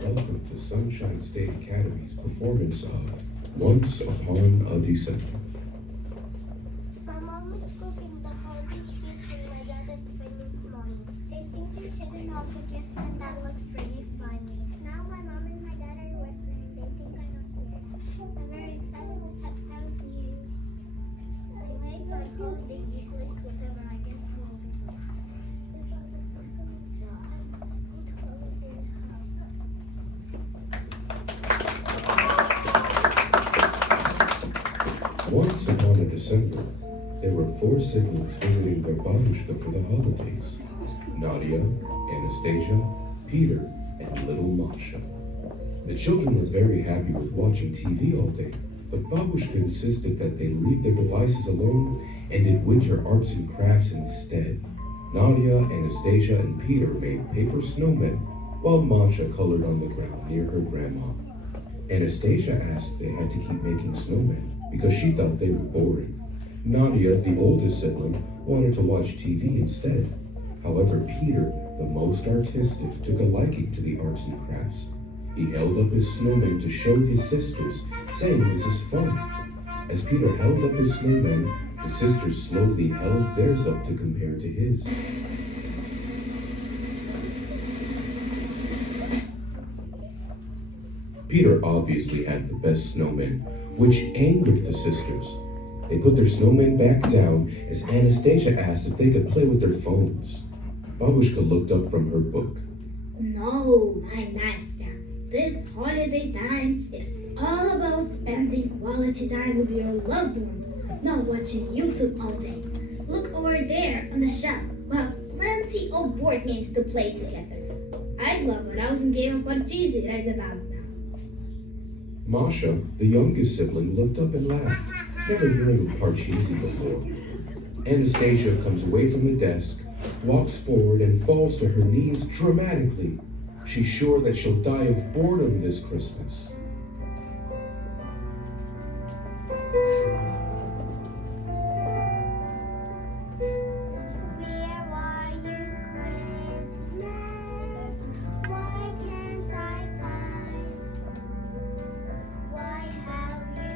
Welcome to Sunshine State Academy's performance of Once Upon a December. My mom was cooking the holiday sweets and my dad is filming mommy. They think they're hidden objects and that looks pretty funny. Now my mom and my dad are whispering. They think I'm not here. I'm very excited to tell you. I make my holiday cake with them when I get home. Once upon a December, there were 4 siblings visiting their babushka for the holidays. Nadia, Anastasia, Peter, and little Masha. The children were very happy with watching TV all day, but babushka insisted that they leave their devices alone and did winter arts and crafts instead. Nadia, Anastasia, and Peter made paper snowmen, while Masha colored on the ground near her grandma. Anastasia asked if they had to keep making snowmen because she thought they were boring. Nadia, the oldest sibling, wanted to watch TV instead. However, Peter, the most artistic, took a liking to the arts and crafts. He held up his snowman to show his sisters, saying this is fun. As Peter held up his snowman, the sisters slowly held theirs up to compare to his. Peter obviously had the best snowman, which angered the sisters. They put their snowmen back down as Anastasia asked if they could play with their phones. Babushka looked up from her book. No, my Nastya. This holiday time is all about spending quality time with your loved ones, not watching YouTube all day. Look over there on the shelf. We have plenty of board games to play together. I'd love a rousing game of Patricia right about now. Masha, the youngest sibling, looked up and laughed, never hearing of Parcheesi before. Anastasia comes away from the desk, walks forward, and falls to her knees dramatically. She's sure that she'll die of boredom this Christmas. Where are you, Christmas? Why can't I find? Why have you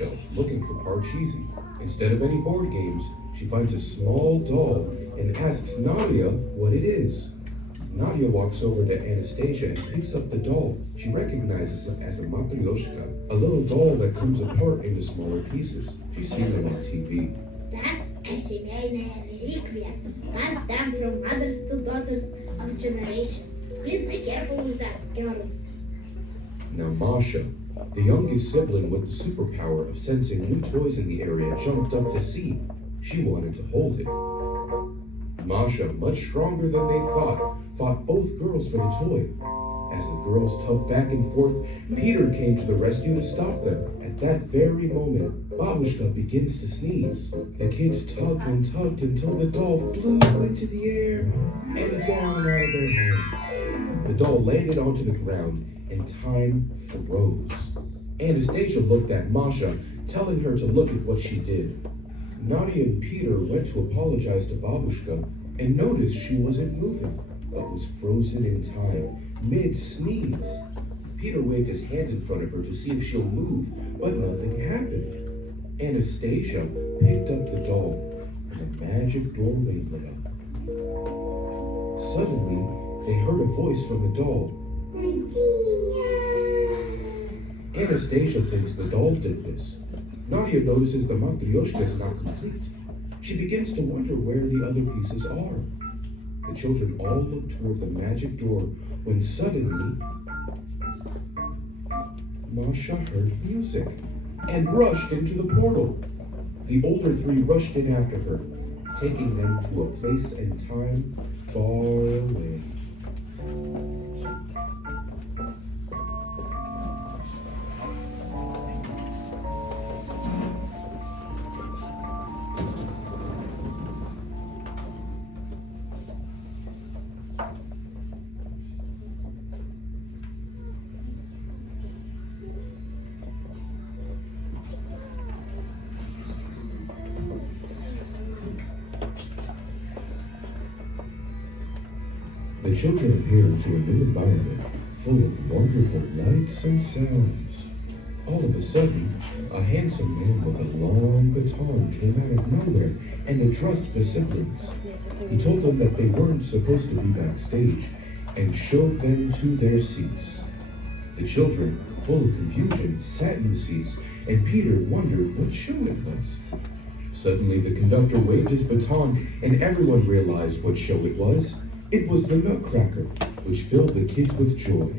bookshelf looking for Parcheesi. Instead of any board games, she finds a small doll and asks Nadia what it is. Nadia walks over to Anastasia and picks up the doll. She recognizes it as a matryoshka, a little doll that comes apart into smaller pieces. She's seen them on TV. That's a Shimene reliquia, passed down from mothers to daughters of generations. Please be careful with that, girls. Now Masha, the youngest sibling with the superpower of sensing new toys in the area, jumped up to see. She wanted to hold it. Masha, much stronger than they thought, fought both girls for the toy. As the girls tugged back and forth, Peter came to the rescue to stop them. At that very moment, Babushka begins to sneeze. The kids tugged and tugged until the doll flew into the air and down out of their hands. The doll landed onto the ground and time froze. Anastasia looked at Masha, telling her to look at what she did. Nadia and Peter went to apologize to Babushka and noticed she wasn't moving, but was frozen in time, mid-sneeze. Peter waved his hand in front of her to see if she'll move, but nothing happened. Anastasia picked up the doll, and a magic doorway lit up. Suddenly, they heard a voice from the doll. Anastasia thinks the doll did this. Nadia notices the matryoshka is not complete. She begins to wonder where the other pieces are. The children all look toward the magic door when suddenly Masha heard music and rushed into the portal. The older three rushed in after her, taking them to a place and time far away. The children appear into a new environment full of wonderful lights and sounds. All of a sudden, a handsome man with a long baton came out of nowhere and addressed the siblings. He told them that they weren't supposed to be backstage and showed them to their seats. The children, full of confusion, sat in the seats, and Peter wondered what show it was. Suddenly, the conductor waved his baton, and everyone realized what show it was. It was the Nutcracker, which filled the kids with joy.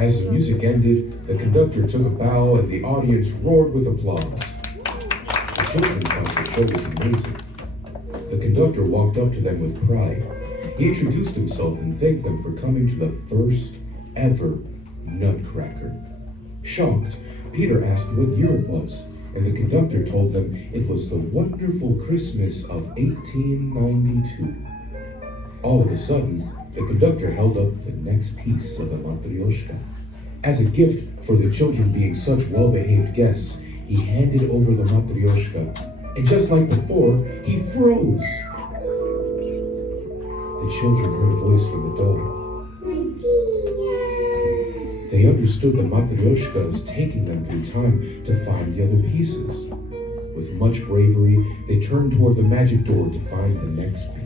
As the music ended, the conductor took a bow and the audience roared with applause. The children thought the show was amazing. The conductor walked up to them with pride. He introduced himself and thanked them for coming to the first ever Nutcracker. Shocked, Peter asked what year it was, and the conductor told them it was the wonderful Christmas of 1892. All of a sudden, the conductor held up the next piece of the matryoshka. As a gift for the children being such well-behaved guests, he handed over the matryoshka, and just like before, he froze. The children heard a voice from the door. They understood the matryoshka is taking them through time to find the other pieces. With much bravery, they turned toward the magic door to find the next piece.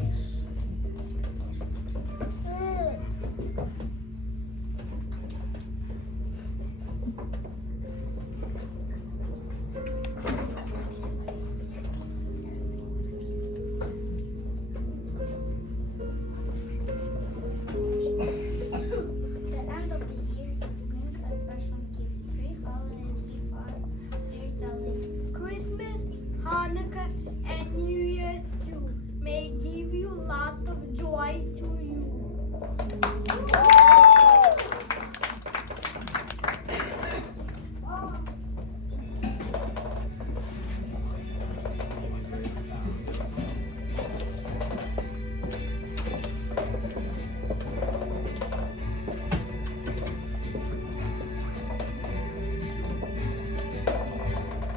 Hanukkah and New Year's too may give you lots of joy to you.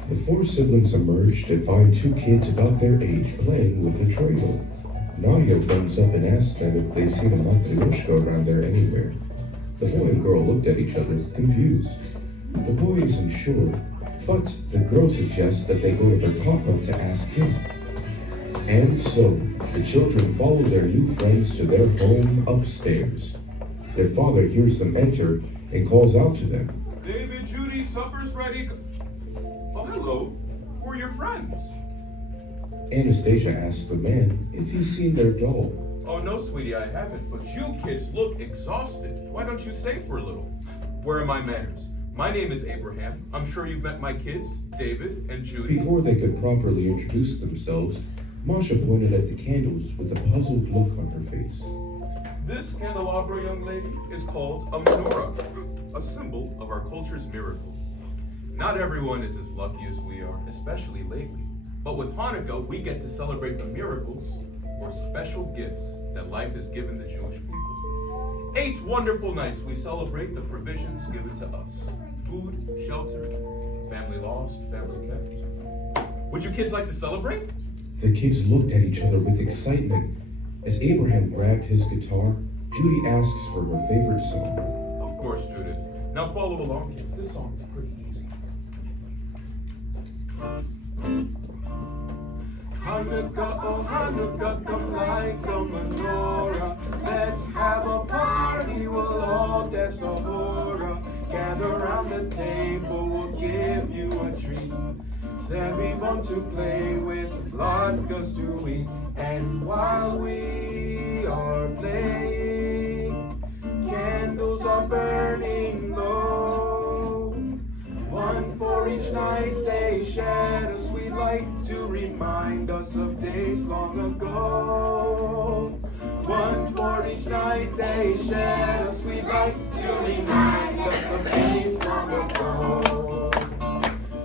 The four siblings emerged and find two kids about their age playing with a dreidel. Nadia runs up and asks them if they've seen a matryoshka around there anywhere. The boy and girl looked at each other, confused. The boy isn't sure, but the girl suggests that they go to their papa to ask him. And so, the children follow their new friends to their home upstairs. Their father hears them enter and calls out to them. David, Judy, supper's ready. Oh, hello. Who are your friends? Anastasia asks the man if he's seen their doll. Oh, no, sweetie, I haven't. But you kids look exhausted. Why don't you stay for a little? Where are my manners? My name is Abraham. I'm sure you've met my kids, David and Judy. Before they could properly introduce themselves, Masha pointed at the candles with a puzzled look on her face. This candelabra, young lady, is called a menorah, a symbol of our culture's miracle. Not everyone is as lucky as we are, especially lately. But with Hanukkah, we get to celebrate the miracles or special gifts that life has given the Jewish people. 8 wonderful nights we celebrate the provisions given to us. Food, shelter, family lost, family kept. Would you kids like to celebrate? The kids looked at each other with excitement. As Abraham grabbed his guitar, Judy asks for her favorite song. Of course, Judith. Now follow along, kids. This song is pretty easy. Hanukkah, oh Hanukkah, come light the menorah. Let's have a party, we'll all dance the hora. Gather round the table, we'll give you a treat. Everyone to play with, latkes to eat. And while we are playing, candles are burning low. One for each night they shed a sweet light to remind us of days long ago. One for each night they shed a sweet light to remind us of days long ago.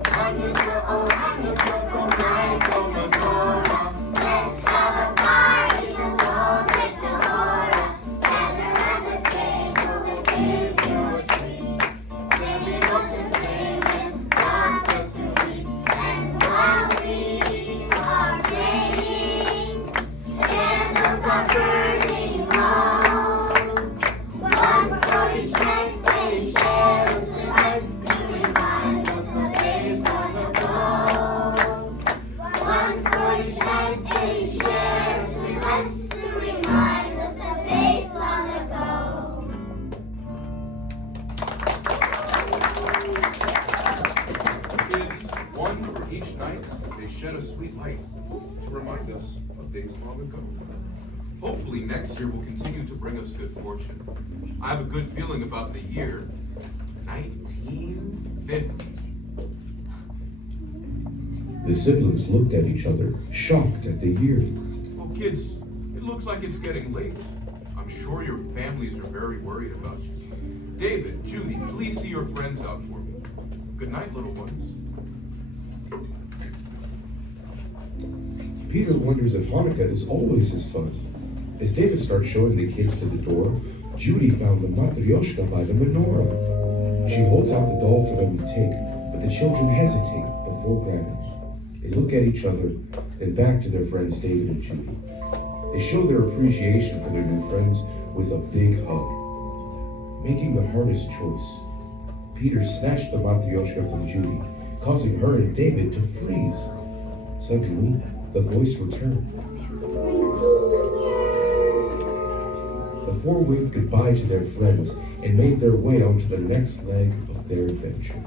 Hanukkah, oh Hanukkah, come light the menorah. Let's have a party, we'll all dance the hora. Gather round the table, we'll give you a treat. Everyone to play with, latkes to eat. And while we are playing, candles are burning low. One for each night they share a sweet light to remind us of days long ago. One for each night they share a sweet light to remind us of days long ago. Kids, one for each night, they shed a sweet light to remind us of days long ago. Hope hopefully next year will continue to bring us good fortune. I have a good feeling about the year 1950. The siblings looked at each other, shocked at the year. Well, kids, it looks like it's getting late. I'm sure your families are very worried about you. David, Judy, please see your friends out for me. Good night, little ones. Peter wonders if Hanukkah is always as fun. As David starts showing the kids to the door, Judy found the Matryoshka by the menorah. She holds out the doll for them to take, but the children hesitate before grabbing. They look at each other, then back to their friends David and Judy. They show their appreciation for their new friends with a big hug. Making the hardest choice, Peter snatched the Matryoshka from Judy, causing her and David to freeze. Suddenly, the voice returned. The four waved goodbye to their friends and made their way onto the next leg of their adventure.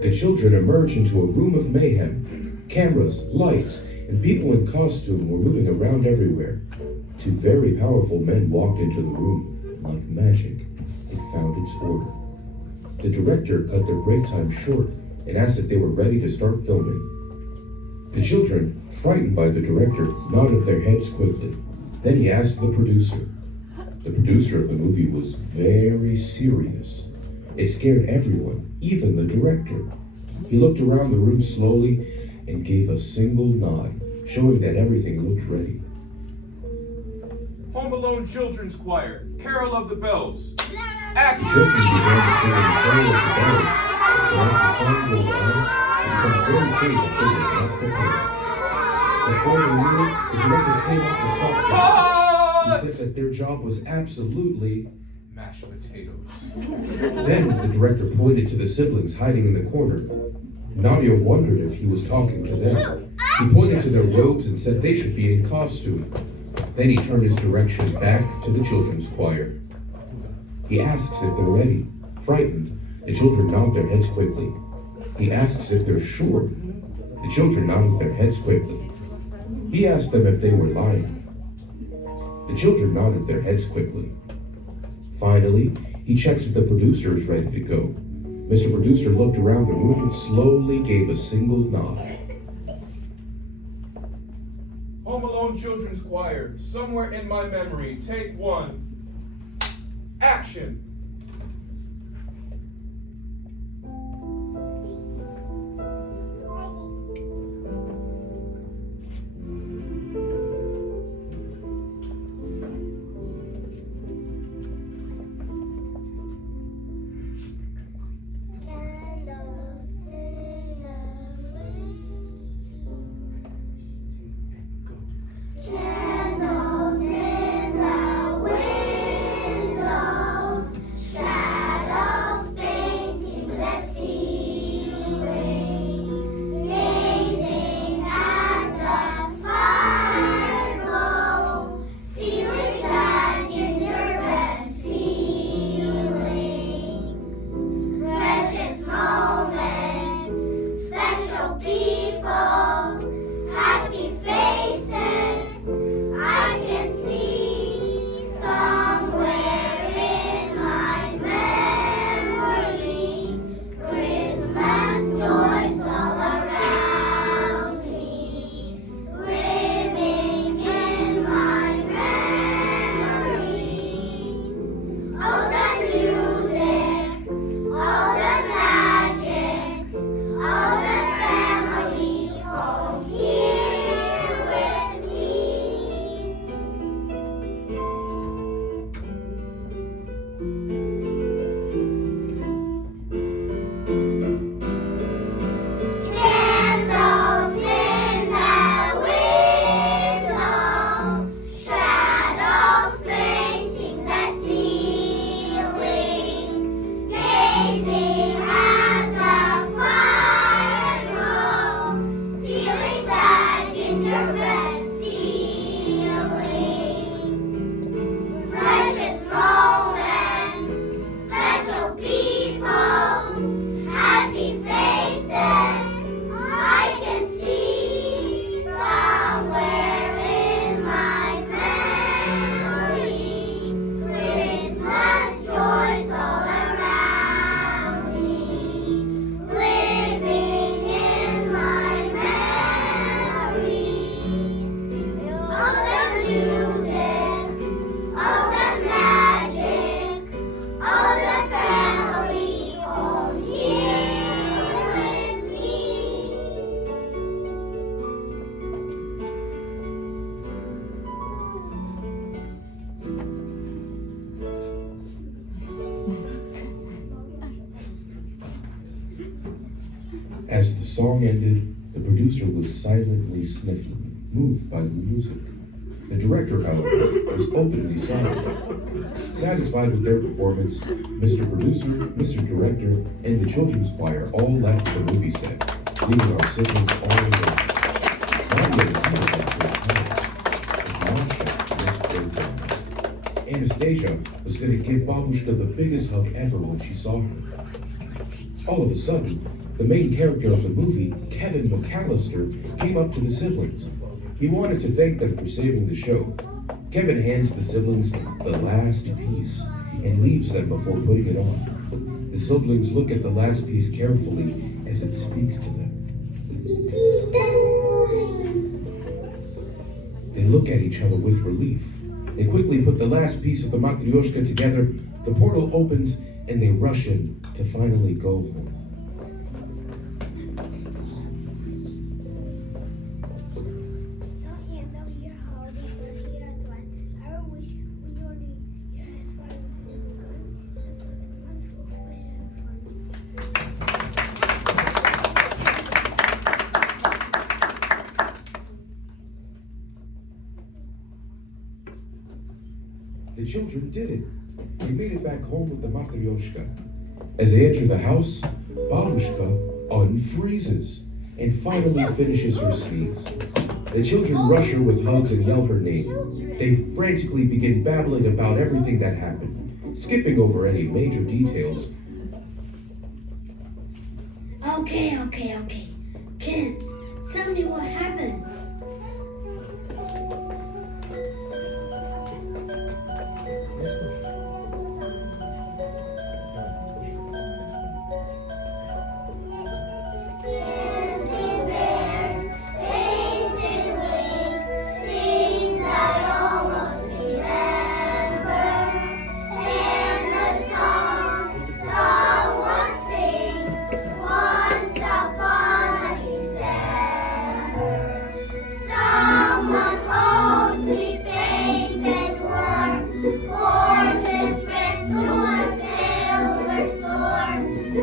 The children emerged into a room of mayhem. Cameras, lights, and people in costume were moving around everywhere. Two very powerful men walked into the room. Like magic, it found its order. The director cut their break time short and asked if they were ready to start filming. The children, frightened by the director, nodded their heads quickly. Then he asked the producer. The producer of the movie was very serious. It scared everyone, even the director. He looked around the room slowly and gave a single nod, showing that everything looked ready. Home Alone Children's Choir, Carol of the Bells. The Action! children began to sing in Carol of the Bells, but as the song goes on, it becomes very clear that they were not prepared. Before they knew it, the director came up to stop them. He said that their job was absolutely Mashed potatoes. Then the director pointed to the siblings hiding in the corner. Nadia wondered if he was talking to them. He pointed to their robes and said they should be in costume. Then he turned his direction back to the children's choir. He asks if they're ready. Frightened, the children nod their heads quickly. He asks if they're sure. The children nodded their heads quickly. He asked them if they were lying. The children nodded their heads quickly. Finally, he checks if the producer is ready to go. Mr. Producer looked around the room and slowly gave a single nod. Home Alone Children's Choir, Somewhere in My Memory, take one. Action! Candles in the windows, song ended, the producer was silently sniffling, moved by the music. The director, however, was openly silent. Satisfied with their performance, Mr. Producer, Mr. Director, and the children's choir all left the movie set, leaving our siblings all alone. Nadia was not that first time. Anastasia was going to give Babushka the biggest hug ever when she saw her. All of a sudden, the main character of the movie, Kevin McAllister, came up to the siblings. He wanted to thank them for saving the show. Kevin hands the siblings the last piece and leaves them before putting it on. The siblings look at the last piece carefully as it speaks to them. They look at each other with relief. They quickly put the last piece of the matryoshka together. The portal opens and they rush in to finally go home. Don't you know your holidays are here at last? I wish we only here as far as we can go. That's what months will play and The children did it. They made it back home with the matryoshka. As they enter the house, Babushka unfreezes and finally finishes her sneeze. The children rush her with hugs and yell her name. They frantically begin babbling about everything that happened, skipping over any major details. Okay. Kids, tell me what happened. Dancing bears, painted wings, things I almost remember. And the song someone sings once upon a December. Someone holds me safe and warm. Horses press through a silver storm.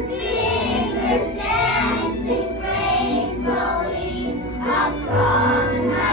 Fingers dancing gracefully across my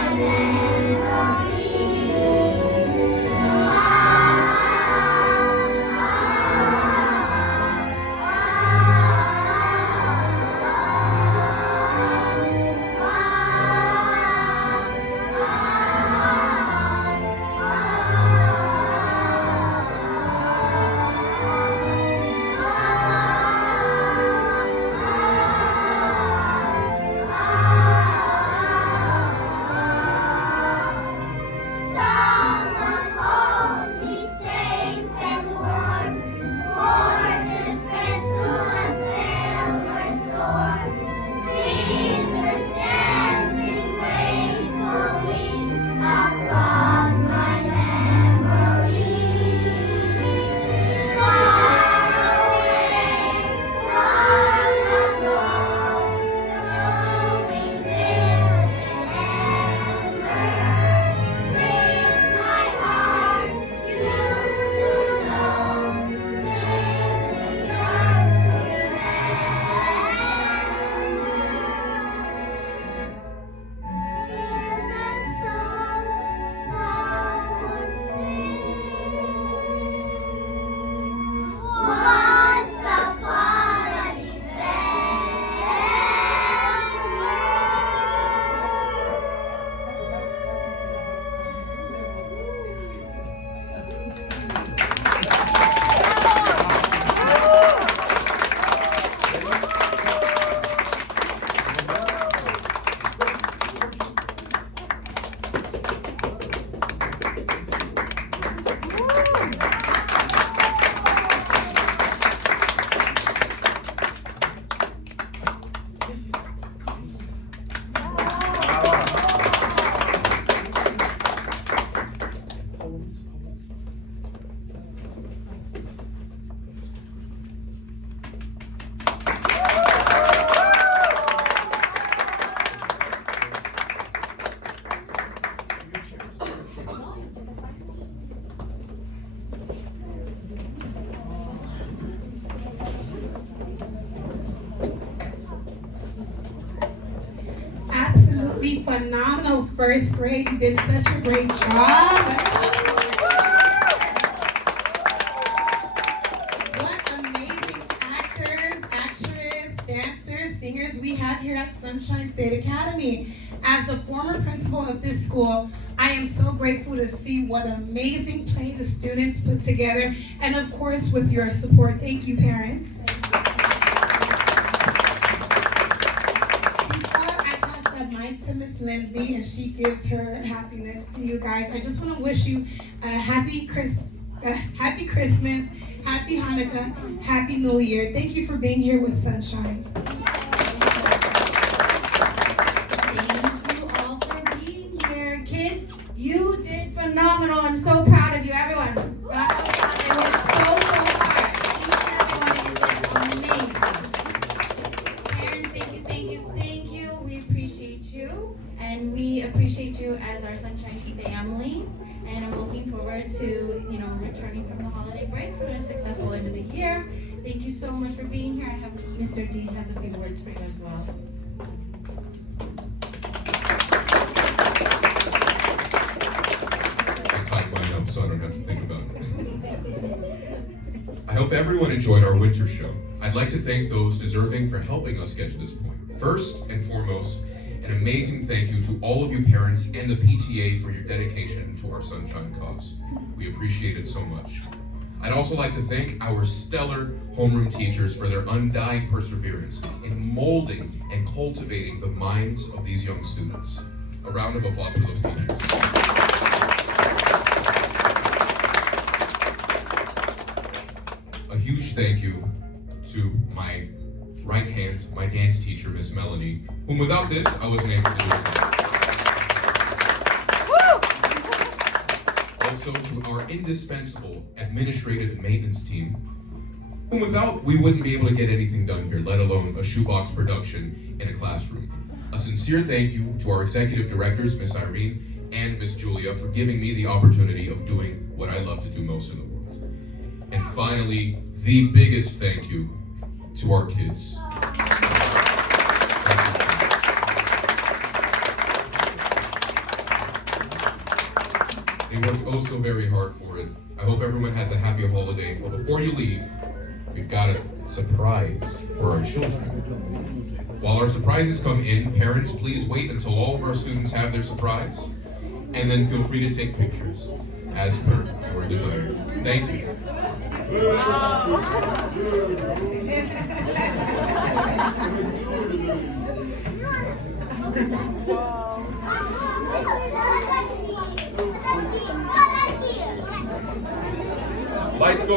absolutely phenomenal first grade. You did such a great job. What amazing actors, actresses, dancers, singers we have here at Sunshine State Academy. As a former principal of this school, I am so grateful to see what amazing play the students put together, and of course with your support. Thank you, parents. Before I pass the mic to Miss Lindsay and she gives her happiness to you guys, I just want to wish you a happy Christmas, happy Hanukkah, happy New Year. Thank you for being here with Sunshine. You did phenomenal. I'm so proud of you, everyone. Round of applause. It was so hard. Each and every one of you did amazing. Parents, thank you. We appreciate you. And we appreciate you as our Sunshine family. And I'm looking forward to, returning from the holiday break for a successful end of the year. Thank you so much for being here. I have Mr. D has a few words for you as well. So I don't have to think about it. I hope everyone enjoyed our winter show. I'd like to thank those deserving for helping us get to this point. First and foremost, an amazing thank you to all of you parents and the PTA for your dedication to our Sunshine cause. We appreciate it so much. I'd also like to thank our stellar homeroom teachers for their undying perseverance in molding and cultivating the minds of these young students. A round of applause for those teachers. A huge thank you to my right hand, my dance teacher, Miss Melanie, whom without this, I wasn't able to do it. Also to our indispensable administrative and maintenance team, whom without, we wouldn't be able to get anything done here, let alone a shoebox production in a classroom. A sincere thank you to our executive directors, Miss Irene and Miss Julia, for giving me the opportunity of doing what I love to do most in the world. And finally, the biggest thank you to our kids. They worked oh so very hard for it. I hope everyone has a happy holiday. But before you leave, we've got a surprise for our children. While our surprises come in, parents, please wait until all of our students have their surprise, and then feel free to take pictures as per your desire. Thank you. Lights go.